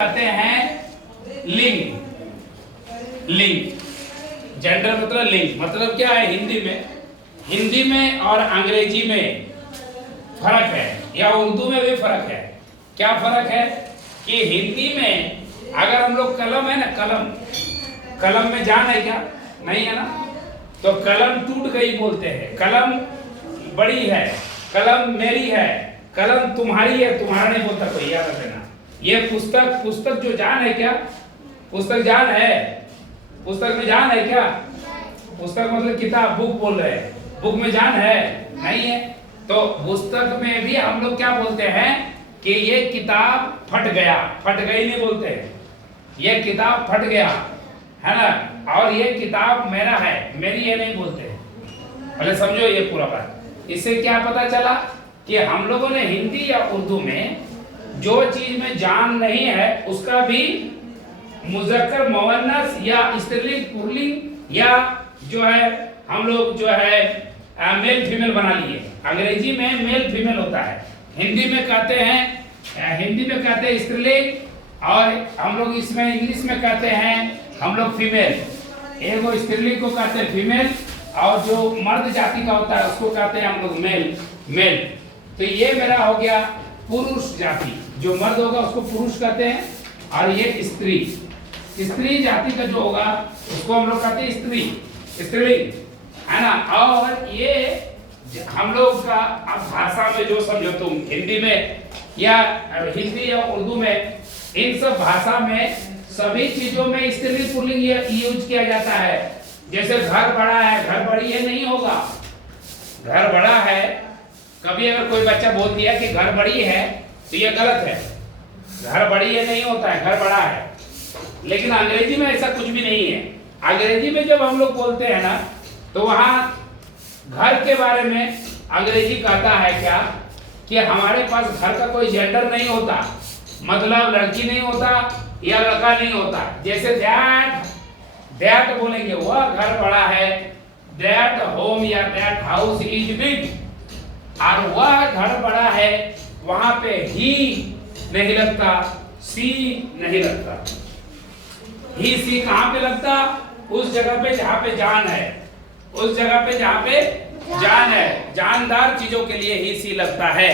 कहते हैं लिंग। लिंग जेंडर मतलब लिंग मतलब क्या है हिंदी में और अंग्रेजी में फर्क है या उर्दू में भी फर्क है। क्या फर्क है कि हिंदी में अगर हम लोग कलम है ना, कलम में जान है क्या? नहीं है ना, तो कलम टूट गई बोलते हैं। कलम बड़ी है, कलम मेरी है, कलम तुम्हारी है, तुम्हारा नहीं बोलता कोई, याद रखना। ये पुस्तक जो जान है क्या? पुस्तक जान है, पुस्तक में जान है क्या? पुस्तक मतलब किताब, बुक बोल रहे हैं, बुक में जान है नहीं है। तो पुस्तक में भी हम लोग क्या बोलते हैं कि ये किताब फट गया, फट गई नहीं बोलते, ये किताब फट गया है ना, और ये किताब मेरा है, मेरी ये नहीं बोलते। पहले समझो ये पूरा बात। इससे क्या पता चला कि हम लोगों ने हिंदी या उर्दू में जो चीज में जान नहीं है उसका भी मुज़क्कर मुअन्नस या स्त्रीलिंग पुल्लिंग या जो है हम लोग जो है मेल फीमेल बना लिए। अंग्रेजी में मेल फीमेल होता है, हिंदी में कहते हैं स्त्रीलिंग, और हम लोग इसमें इंग्लिश में कहते हैं हम लोग फीमेल। एगो स्त्रीलिंग को कहते हैं फीमेल, और जो मर्द जाति का होता है उसको कहते हैं हम लोग मेल। तो ये मेरा हो गया पुरुष जाति, जो मर्द होगा उसको पुरुष कहते हैं, और ये स्त्री जाति का जो होगा उसको हम लोग कहते हैं स्त्रीलिंग है ना। और ये हम लोग का अब भाषा में जो समझो तुम, हिंदी में या हिंदी या उर्दू में, इन सब भाषा में सभी चीजों में स्त्रीलिंग पुल्लिंग यूज किया जाता है। जैसे घर बड़ा है, घर बड़ी है नहीं होगा, घर बड़ा है। कभी अगर कोई बच्चा बोल दिया कि घर बड़ी है तो ये गलत है, घर बड़ी है नहीं होता है, घर बड़ा है। लेकिन अंग्रेजी में ऐसा कुछ भी नहीं है। अंग्रेजी में जब हम लोग बोलते हैं ना, तो वहाँ घर के बारे में अंग्रेजी कहता है क्या कि हमारे पास घर का कोई जेंडर नहीं होता, मतलब लड़की नहीं होता या लड़का नहीं होता। जैसे दैट बोलेंगे वह घर बड़ा है, दैट होम या दैट हाउस इज बिग, और वह घर बड़ा है, वहां पे ही नहीं लगता, सी नहीं लगता। ही सी कहां पे लगता? उस जगह पे जहां पे जान है, उस जगह पे जहां पे जान है, जानदार चीजों के लिए ही सी लगता है।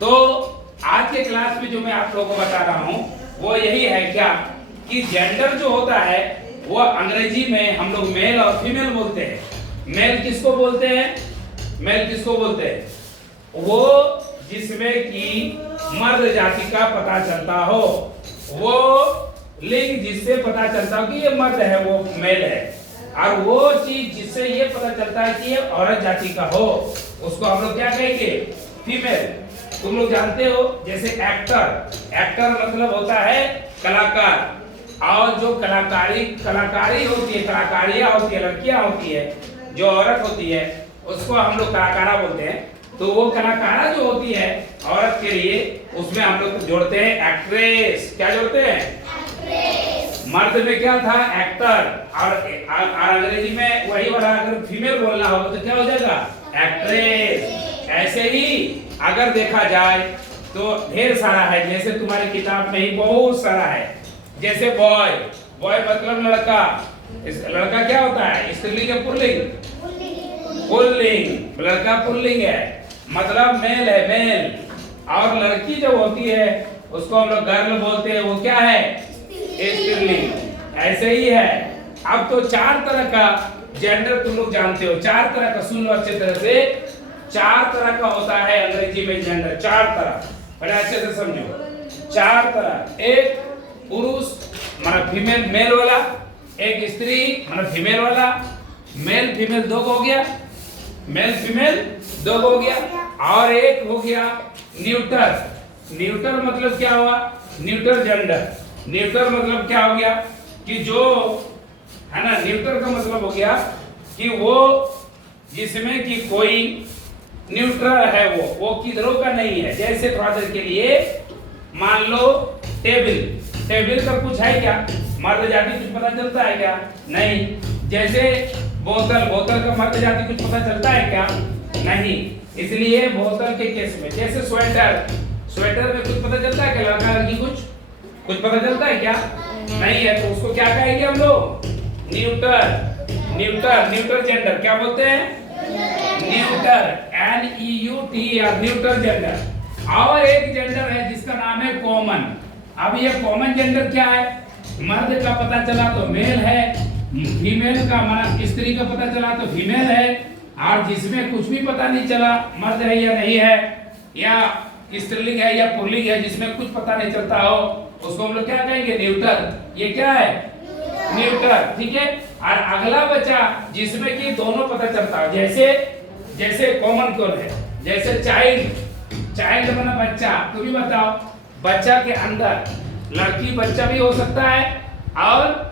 तो आज के क्लास में जो मैं आप लोगों को बता रहा हूं वो यही है क्या कि जेंडर जो होता है वो अंग्रेजी में हम लोग मेल और फीमेल बोलते हैं। मेल किसको बोलते हैं? मेल किसको बोलते हैं? वो जिसमें कि मर्द जाति का पता चलता हो, वो लिंग जिससे पता चलता हो कि ये मर्द है, वो मेल है, और वो चीज जिससे ये पता चलता है कि ये औरत जाति का हो उसको हम लोग क्या कहेंगे? फीमेल। तुम लोग जानते हो जैसे एक्टर मतलब होता है कलाकार, और जो कलाकारी होती है, कलाकारियां होती है, लड़कियां होती है, जो औरत होती है उसको हम लोग कलाकारा बोलते हैं। तो वो कलाकारा जो होती है औरत के लिए, उसमें हम लोग जोड़ते हैं एक्ट्रेस। क्या जोड़ते हैं? एक्ट्रेस। मर्द में क्या था? एक्टर, और अंग्रेजी में वही वाला अगर फीमेल बोलना होगा तो क्या हो जाएगा? एक्ट्रेस। ऐसे ही अगर देखा जाए तो ढेर सारा है, जैसे तुम्हारी किताब में ही बहुत सारा है। जैसे बॉय मतलब लड़का, लड़का क्या होता है? स्त्रीलिंग या पुल्लिंग? पुल्लिंग। लड़का पुल्लिंग है, मतलब मेल है, मेल। और लड़की जो होती है उसको हम लोग गर्ल बोलते हैं, वो क्या है? स्त्रीलिंग। ऐसे ही है। अब तो 4 तरह का जेंडर तुम लोग जानते हो, 4 तरह का, सुन लो अच्छे तरह से, 4 तरह का होता है अंग्रेजी में जेंडर। 4 तरह, बड़े अच्छे से समझो। 4 तरह, एक पुरुष मतलब फीमेल मेल वाला, एक स्त्री मतलब फीमेल वाला, मेल फीमेल 2 हो गया, मेल फीमेल 2 हो गया, और एक हो गया न्यूटर। न्यूटर मतलब क्या हुआ? Neuter gender. न्यूटर मतलब क्या हो गया कि जो है ना, न्यूटर का मतलब हो गया कि वो जिसमें कि कोई न्यूट्रल है, वो किधरों का नहीं है। जैसे थोड़ा देर के लिए मान लो टेबल का कुछ है क्या? मर्द जाति कुछ पता चलता है क्या? नहीं। जैसे बोतल का मर्द जाति कुछ पता चलता है क्या? नहीं। इसलिए बोतल के केस में, जैसे स्वेटर में कुछ पता चलता है क्या? लड़का लड़की कुछ कुछ पता चलता है क्या? नहीं है, तो उसको क्या कहेंगे हम लोग? न्यूटर। न्यूटर, न्यूटर जेंडर क्या बोलते हैं? Neuter, NEUTR, neuter gender. और एक जेंडर है जिसका नाम है कॉमन। अब ये कॉमन जेंडर क्या है? मर्द का पता चला तो मेल है, फीमेल का माना स्त्री का पता चला तो फीमेल है, और जिसमें कुछ भी पता नहीं चला मर्द है या नहीं है, या स्त्रीलिंग है या पुल्लिंग है, जिसमें कुछ पता नहीं चलता हो, उसको हम लोग क्या कहेंगे? न्यूटर। ये क्या है? न्यूटर, ठीक है। और अगला बचा जिसमें कि दोनों पता चलता हो, जैसे कॉमन कौन है? जैसे चाइल्ड माना बच्चा। तुम भी बताओ, बच्चा के अंदर लड़की बच्चा भी हो सकता है और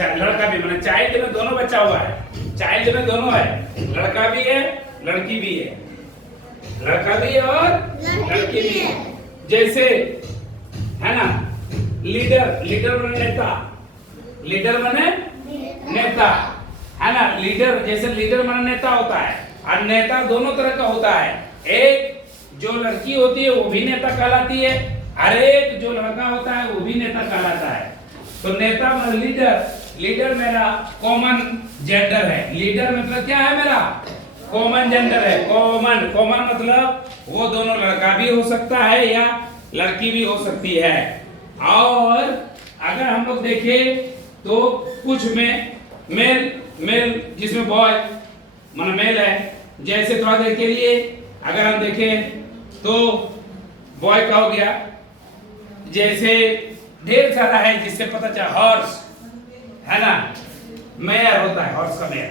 लड़का भी, माना चाइल्ड में दोनों बच्चा हुआ है, चाइल्ड में दोनों है, लड़का भी है लड़की भी है, लड़का भी है और लड़की भी है। जैसे है ना, लीडर माने नेता, लीडर माने नेता, है ना। लीडर, जैसे लीडर माने नेता होता है, और नेता दोनों तरह का होता है। एक जो लड़की होती है वो भी नेता कहलाती है, और एक जो लड़का होता है वो भी नेता कहलाता है। तो नेता मतलब लीडर मेरा कॉमन जेंडर है। लीडर मतलब क्या है? मेरा कॉमन जेंडर है। कॉमन मतलब वो दोनों लड़का भी हो सकता है या लड़की भी हो सकती है। और अगर हम लोग देखें तो कुछ में मेल जिसमें बॉय माना मेल है, जैसे थोड़ा देर के लिए अगर हम देखें तो बॉय का हो गया, जैसे ढेर सारा है जिससे पता चला, हॉर्स है ना, मेयर होता है, हॉर्स का मेयर,